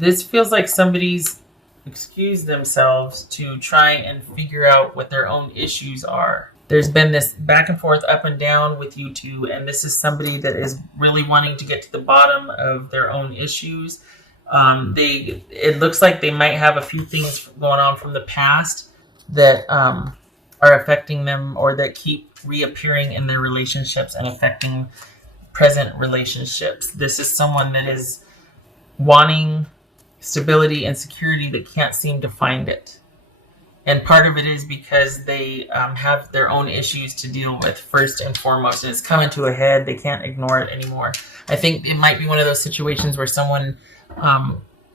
This feels like somebody's excused themselves to try and figure out what their own issues are. There's been this back and forth, up and down with you two, and this is somebody that is really wanting to get to the bottom of their own issues. It looks like they might have a few things going on from the past that are affecting them, or that keep reappearing in their relationships and affecting present relationships. This is someone that is wanting stability and security that can't seem to find it. And part of it is because they have their own issues to deal with first and foremost, and it's coming to a head. They can't ignore it anymore. I think it might be one of those situations where someone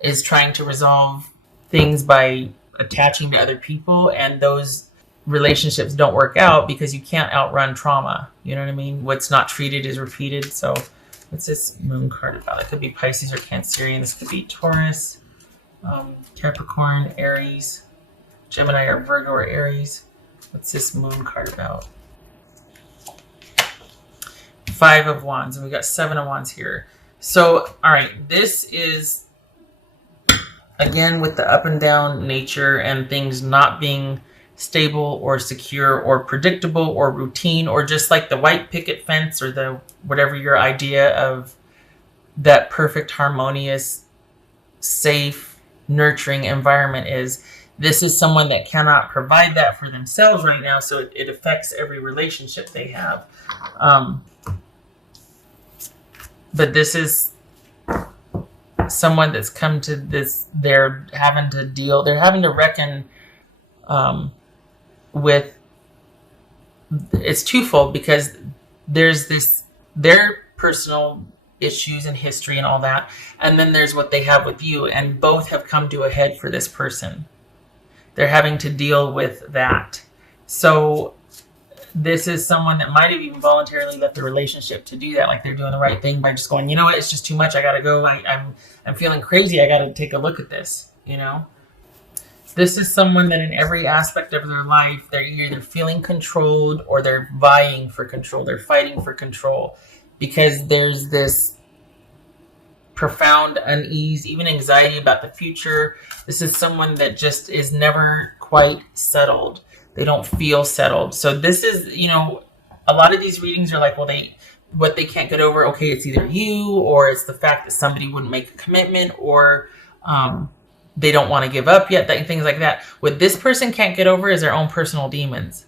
is trying to resolve things by attaching to other people, and those relationships don't work out because you can't outrun trauma. You know what I mean? What's not treated is repeated. So what's this moon card about? It could be Pisces or Cancerian. This could be Taurus, Capricorn, Aries, Gemini or Virgo or Aries. What's this moon card about? 5 of Wands, and we got 7 of Wands here. So, all right, this is, again, with the up and down nature and things not being stable or secure or predictable or routine, or just like the white picket fence, or the whatever your idea of that perfect, harmonious, safe, nurturing environment is. This is someone that cannot provide that for themselves right now, so it affects every relationship they have. But this is someone that's come to this. They're having to reckon with. It's twofold, because there's their personal issues and history and all that, and then there's what they have with you, and both have come to a head for this person. They're having to deal with that. So this is someone that might have even voluntarily left the relationship to do that. Like, they're doing the right thing by just going, you know what, it's just too much. I got to go. I'm feeling crazy. I got to take a look at this, you know? This is someone that in every aspect of their life, they're either feeling controlled or they're vying for control. They're fighting for control, because there's this profound unease, even anxiety about the future. This is someone that just is never quite settled. They don't feel settled. So this is, a lot of these readings are like, well, what they can't get over, okay, it's either you, or it's the fact that somebody wouldn't make a commitment, or they don't want to give up yet, things like that. What this person can't get over is their own personal demons.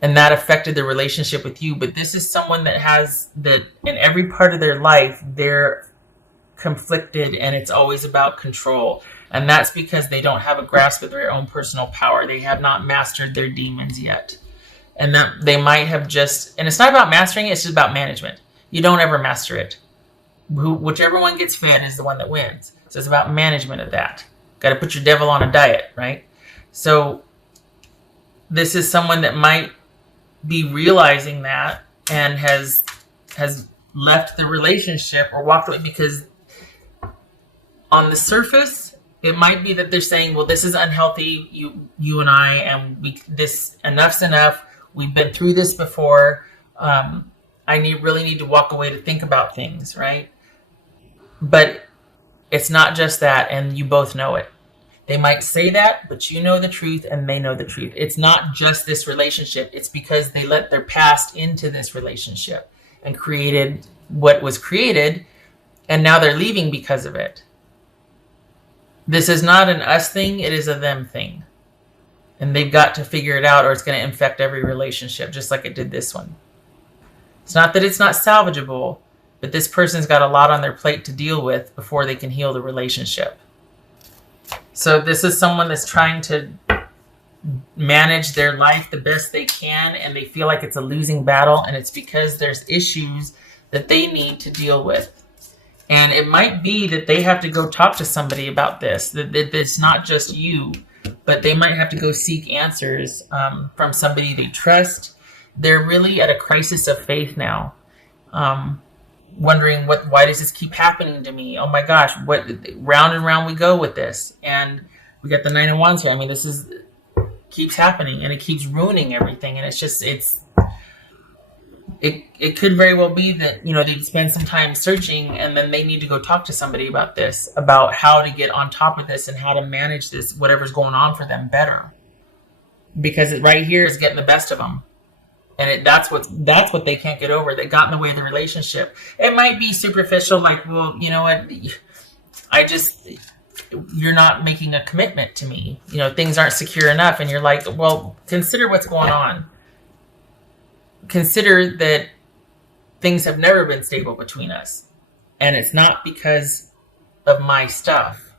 And that affected the relationship with you. But this is someone that has that in every part of their life, they're conflicted, and it's always about control. And that's because they don't have a grasp of their own personal power. They have not mastered their demons yet. And that they might have and it's not about mastering it, it's just about management. You don't ever master it. Whichever one gets fed is the one that wins. So it's about management of that. Got to put your devil on a diet, right? So this is someone that might be realizing that and has left the relationship or walked away, because on the surface, it might be that they're saying, well, this is unhealthy, you and I, and this enough's enough. We've been through this before. I really need to walk away to think about things, right? But it's not just that, and you both know it. They might say that, but you know the truth, and they know the truth. It's not just this relationship. It's because they let their past into this relationship and created what was created, and now they're leaving because of it. This is not an us thing, it is a them thing. And they've got to figure it out, or it's going to infect every relationship, just like it did this one. It's not that it's not salvageable, but this person's got a lot on their plate to deal with before they can heal the relationship. So this is someone that's trying to manage their life the best they can, and they feel like it's a losing battle, and it's because there's issues that they need to deal with. And it might be that they have to go talk to somebody about this, that it's not just you, but they might have to go seek answers from somebody they trust. They're really at a crisis of faith now, wondering why does this keep happening to me? Oh my gosh, what round and round we go with this. And we got the 9 of Wands here. I mean, keeps happening, and it keeps ruining everything. And it's it could very well be that, they'd spend some time searching, and then they need to go talk to somebody about this, about how to get on top of this and how to manage this, whatever's going on for them better. Because right here is getting the best of them. And that's what they can't get over. That got in the way of the relationship. It might be superficial, like, well, you know what? You're not making a commitment to me. Things aren't secure enough. And you're like, well, consider what's going on. Consider that things have never been stable between us. And it's not because of my stuff.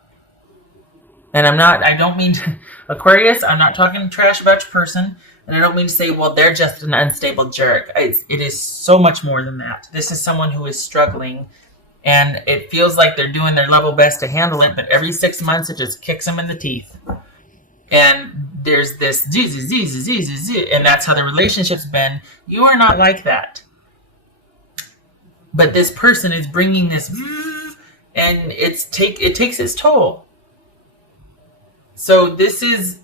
And I don't mean to, Aquarius, I'm not talking trash about your person. And I don't mean to say, well, they're just an unstable jerk. It is so much more than that. This is someone who is struggling, and it feels like they're doing their level best to handle it, but every 6 months it just kicks them in the teeth. And there's this and that's how the relationship's been. You are not like that. But this person is bringing this, and it takes its toll. So this is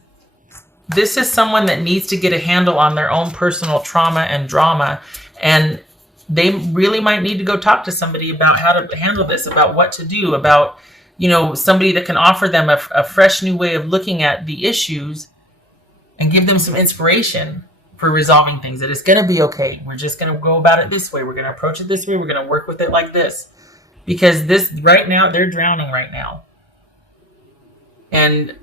someone that needs to get a handle on their own personal trauma and drama, and they really might need to go talk to somebody about how to handle this, about what to do, about, somebody that can offer them a fresh new way of looking at the issues and give them some inspiration for resolving things. That it's going to be okay. We're just going to go about it this way. We're going to approach it this way. We're going to work with it like this. Because this right now, they're drowning right now. And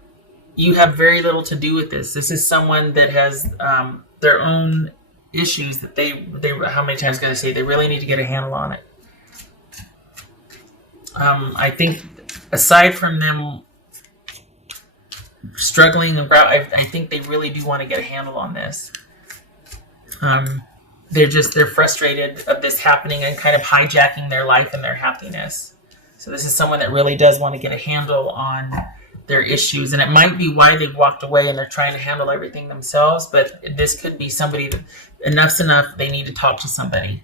you have very little to do with this. This is someone that has their own issues that they how many times can I say, they really need to get a handle on it. I think aside from them struggling, I think they really do want to get a handle on this. They're frustrated of this happening and kind of hijacking their life and their happiness. So this is someone that really does want to get a handle on their issues, and it might be why they've walked away and they're trying to handle everything themselves, but this could be somebody that enough's enough, they need to talk to somebody.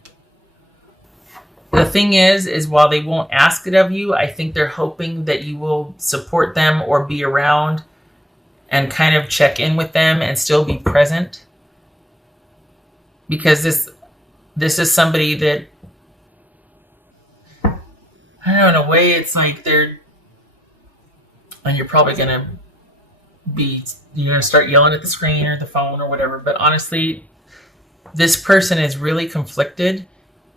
The thing is while they won't ask it of you, I think they're hoping that you will support them or be around and kind of check in with them and still be present. Because this is somebody that, I don't know, in a way it's like and you're probably going to start yelling at the screen or the phone or whatever. But honestly, this person is really conflicted.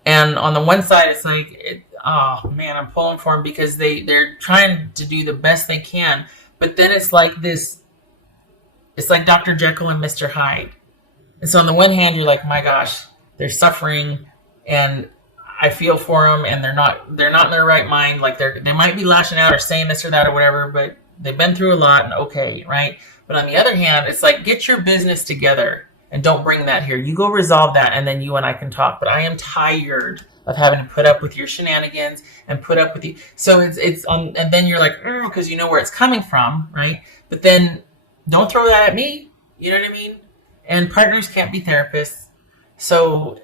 And on the one side, it's like, oh man, I'm pulling for them because they're trying to do the best they can. But then it's like it's like Dr. Jekyll and Mr. Hyde. And so on the one hand, you're like, my gosh, they're suffering and I feel for them, and they're not in their right mind. Like they might be lashing out or saying this or that or whatever, but they've been through a lot and okay, right? But on the other hand, it's like, get your business together and don't bring that here. You go resolve that, and then you and I can talk. But I am tired of having to put up with your shenanigans and put up with you. So it's and then you're like, because you know where it's coming from, right? But then don't throw that at me. You know what I mean? And partners can't be therapists. So.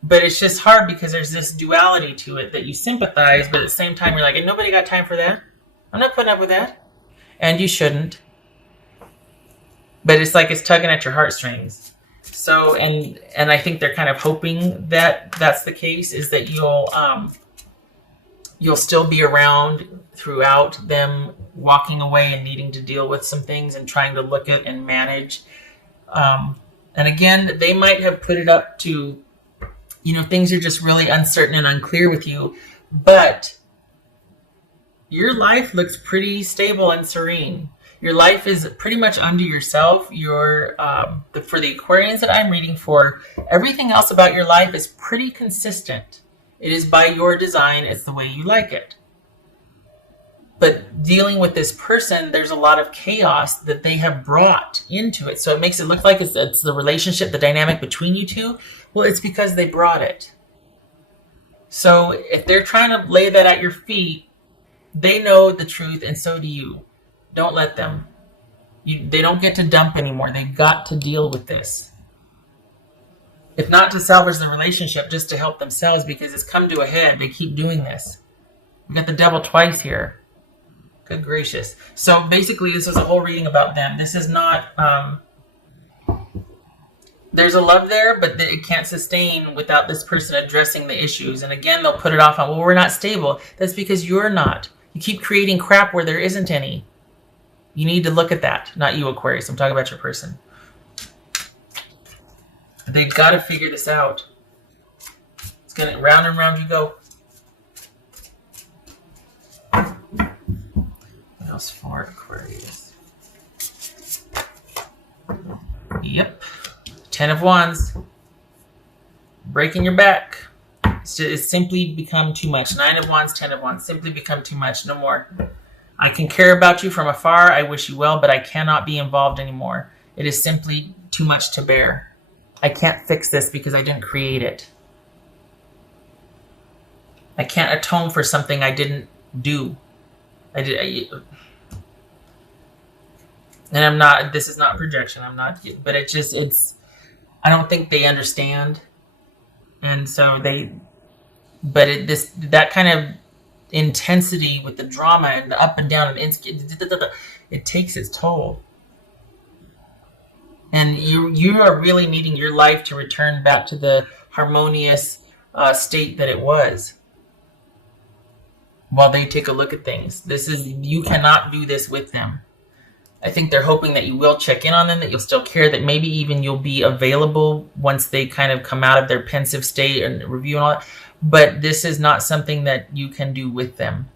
But it's just hard because there's this duality to it that you sympathize, but at the same time you're like, and nobody got time for that. I'm not putting up with that. And you shouldn't. But it's like it's tugging at your heartstrings. So, and I think they're kind of hoping that that's the case, is that you'll still be around throughout them walking away and needing to deal with some things and trying to look at and manage. And again, they might have put it up to, things are just really uncertain and unclear with you, but your life looks pretty stable and serene. Your life is pretty much unto yourself. For the Aquarians that I'm reading for, everything else about your life is pretty consistent. It is by your design. It's the way you like it. But dealing with this person, there's a lot of chaos that they have brought into it. So it makes it look like it's the relationship, the dynamic between you two. Well, it's because they brought it. So if they're trying to lay that at your feet, they know the truth, and so do you. Don't let them. They don't get to dump anymore. They've got to deal with this. If not to salvage the relationship, just to help themselves, because it's come to a head. They keep doing this. We got the devil twice here. Good gracious. So basically, this was a whole reading about them. This is not there's a love there, but it can't sustain without this person addressing the issues. And again, they'll put it off on, well, we're not stable. That's because you're not. You keep creating crap where there isn't any. You need to look at that. Not you, Aquarius. I'm talking about your person. They've got to figure this out. It's going to round and round you go. What else for Aquarius? Yep. 10 of Wands. Breaking your back. It's simply become too much. 9 of Wands, 10 of Wands. Simply become too much. No more. I can care about you from afar. I wish you well, but I cannot be involved anymore. It is simply too much to bear. I can't fix this because I didn't create it. I can't atone for something I didn't do. And I'm not, this is not projection. I'm not, but I don't think they understand. And so that kind of intensity with the drama and the up and down and it takes its toll. And you are really needing your life to return back to the harmonious state that it was. While they take a look at things. You cannot do this with them. I think they're hoping that you will check in on them, that you'll still care, that maybe even you'll be available once they kind of come out of their pensive state and review and all that. But this is not something that you can do with them.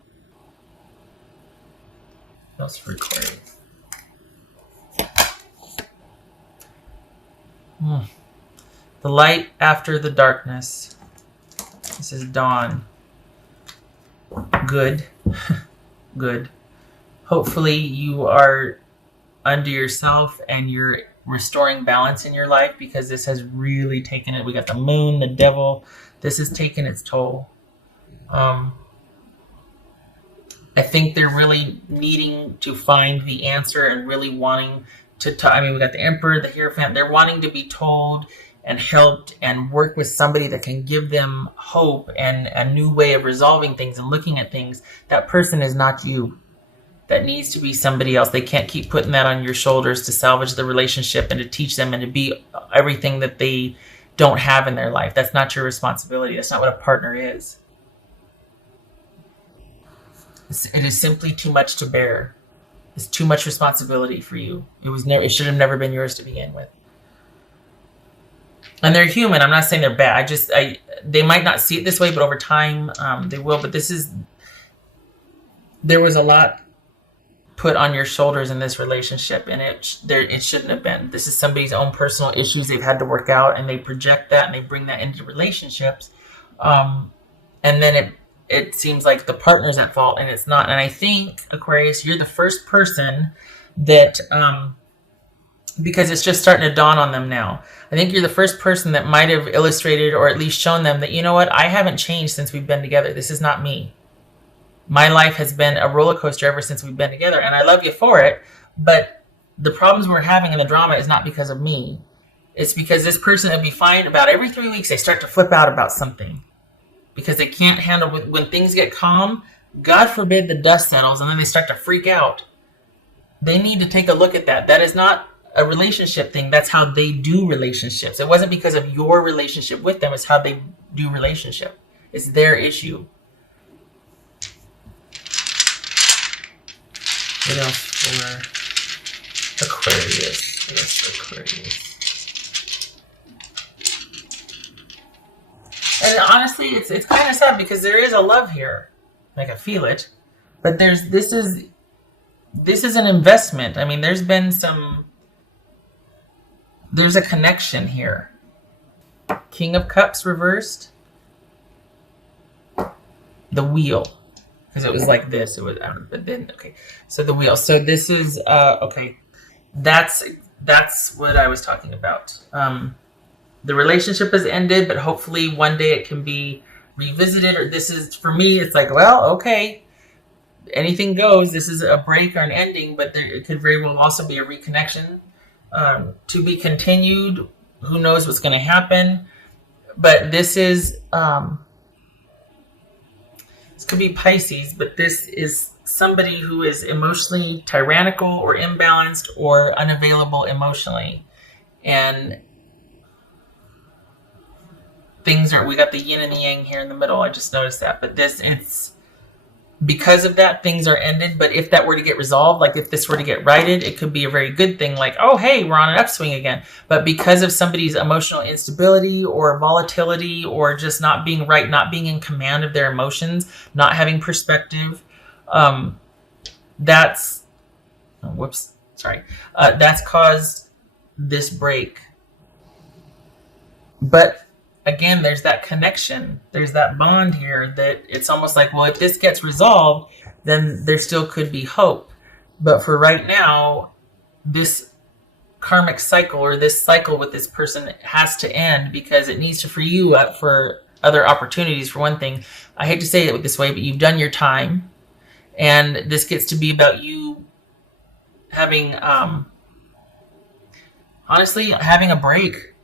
What else for Aquarius? The light after the darkness. This is dawn. Good. Good. Hopefully you are under yourself and you're restoring balance in your life, because this has really taken it. We got the moon, the devil. This has taken its toll. I think they're really needing to find the answer and really wanting to we got the Emperor, the Hierophant. They're wanting to be told and helped and work with somebody that can give them hope and a new way of resolving things and looking at things. That person is not you. That needs to be somebody else. They can't keep putting that on your shoulders to salvage the relationship and to teach them and to be everything that they don't have in their life. That's not your responsibility. That's not what a partner is. It is simply too much to bear. It's too much responsibility for you. It should have never been yours to begin with. And they're human. I'm not saying they're bad. They might not see it this way, but over time they will. But there was a lot put on your shoulders in this relationship, and it shouldn't have been. This is somebody's own personal issues they've had to work out, and they project that and they bring that into relationships. And then it seems like the partner's at fault, and it's not. And I think, Aquarius, you're the first person that, because it's just starting to dawn on them now. I think you're the first person that might have illustrated or at least shown them that, you know what, I haven't changed since we've been together. This is not me. My life has been a roller coaster ever since we've been together, and I love you for it. But the problems we're having in the drama is not because of me. It's because this person would be fine. About every 3 weeks, they start to flip out about something because they can't handle when things get calm. God forbid the dust settles, and then they start to freak out. They need to take a look at that. That is not a relationship thing. That's how they do relationships. It wasn't because of your relationship with them. It's how they do relationship. It's their issue. What else for Aquarius? What else for Aquarius? And honestly, it's kind of sad because there is a love here. Like, I feel it. But this is an investment. I mean, there's a connection here. King of Cups reversed. The Wheel. Because it was like this. It was, but then, okay. So the Wheel. So this is, okay. That's what I was talking about. The relationship has ended, but hopefully one day it can be revisited. Or this is, for me, it's like, well, okay. Anything goes. This is a break or an ending, but it could very well also be a reconnection. To be continued. Who knows what's going to happen? But this is, this could be Pisces, but this is somebody who is emotionally tyrannical or imbalanced or unavailable emotionally. And things are, we got the yin and the yang here in the middle. I just noticed that. But this, it's because of that, things are ended. But if that were to get resolved, like if this were to get righted, it could be a very good thing. Like, oh, hey, we're on an upswing again. But because of somebody's emotional instability or volatility or just not being right, not being in command of their emotions, not having perspective, that's, oh, whoops, sorry, that's caused this break. But again, there's that connection, there's that bond here that it's almost like, well, if this gets resolved, then there still could be hope. But for right now, this karmic cycle or this cycle with this person has to end because it needs to free you up for other opportunities. For one thing, I hate to say it this way, but you've done your time, and this gets to be about you having, honestly, having a break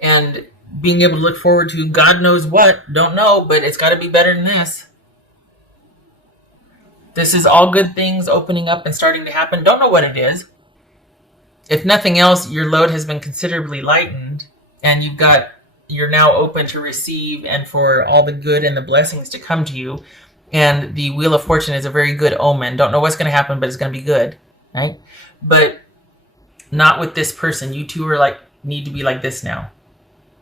and being able to look forward to God knows what. Don't know, but it's got to be better than this. This is all good things opening up and starting to happen. Don't know what it is. If nothing else, your load has been considerably lightened, and you're now open to receive and for all the good and the blessings to come to you. And the Wheel of Fortune is a very good omen. Don't know what's going to happen, but it's going to be good, right? But not with this person. You two are like, need to be like this now.